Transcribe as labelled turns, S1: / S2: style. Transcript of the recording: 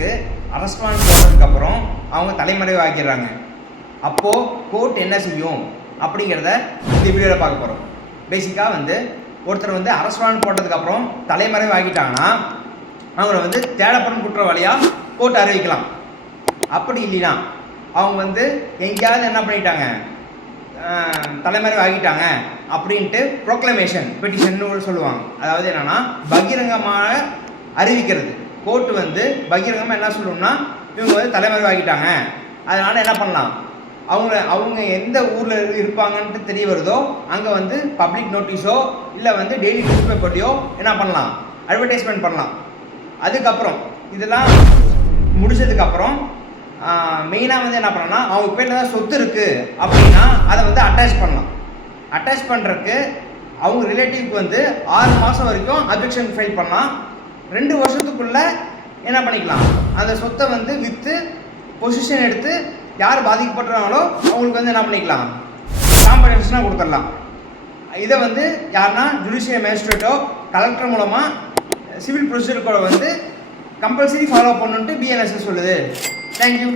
S1: வருஷத்துக்கு arrest warrant போட்டதுக்கப்புறம் அவங்க தலைமறைவு ஆக்கிடுறாங்க. அப்போது கோர்ட் என்ன செய்யும் அப்படிங்கிறத இந்த வீடியோவில் பார்க்க போகிறோம் பேசிக்காக வந்து ஒருத்தர் வந்து அரெஸ்ட் வாரண்ட் போட்டதுக்கப்புறம் தலைமறைவு ஆகிட்டாங்கன்னா அவங்கள வந்து தேடப்படும் குற்றவாளியாக கோர்ட் அறிவிக்கலாம். அப்படி இல்லைன்னா அவங்க வந்து எங்கேயாவது என்ன பண்ணிட்டாங்க? தலைமறைவாகிட்டாங்க தலைமறைவு ஆகிட்டாங்க அப்படின்ட்டு ப்ரொக்ளமேஷன் பெட்டிஷன் சொல்லுவாங்க. அதாவது என்னன்னா பகிரங்கமாக அறிவிக்கிறது. கோர்ட் வந்து பகிரங்கமாக என்ன சொல்லணும்னா இவங்க வந்து தலைமறைவு ஆகிட்டாங்க என்ன பண்ணலாம்? அவங்க அவங்க எந்த ஊரில் இருப்பாங்கன்ட்டு தெரிய வருதோ அங்கே வந்து பப்ளிக் நோட்டீஸோ இல்லை வந்து டெய்லி நியூஸ் பேப்பர்லையோ என்ன பண்ணலாம்? அட்வர்டைஸ்மெண்ட் பண்ணலாம். அதுக்கப்புறம் இதெல்லாம் முடிச்சதுக்கப்புறம் மெயினாக வந்து என்ன பண்ணலாம் அவங்க பேரில் தான் சொத்து இருக்குது அப்படின்னா அதை வந்து அட்டாச் பண்ணலாம். அட்டாச் பண்ணுறதுக்கு அவங்க ரிலேட்டிவ்க்கு வந்து ஆறு மாதம் வரைக்கும் அப்ஜெக்ஷன் ஃபைல் பண்ணலாம். ரெண்டு வருஷத்துக்குள்ளே என்ன பண்ணிக்கலாம்? அந்த சொத்தை வந்து விற்று பொசிஷன் எடுத்து யார் பாதிக்கப்பட்டுறாங்களோ அவங்களுக்கு வந்து என்ன பண்ணிக்கலாம்? காம்பன்சேஷனாக கொடுத்துடலாம். இதை வந்து யாருன்னா ஜுடிஷியல் மேஜிஸ்ட்ரேட்டோ கலெக்டர் மூலமாக சிவில் ப்ரொசீஜர் கூட வந்து கம்பல்சரி ஃபாலோ பண்ணுன்ட்டு பிஎன்எஸ்எஸ் சொல்லுது. Thank you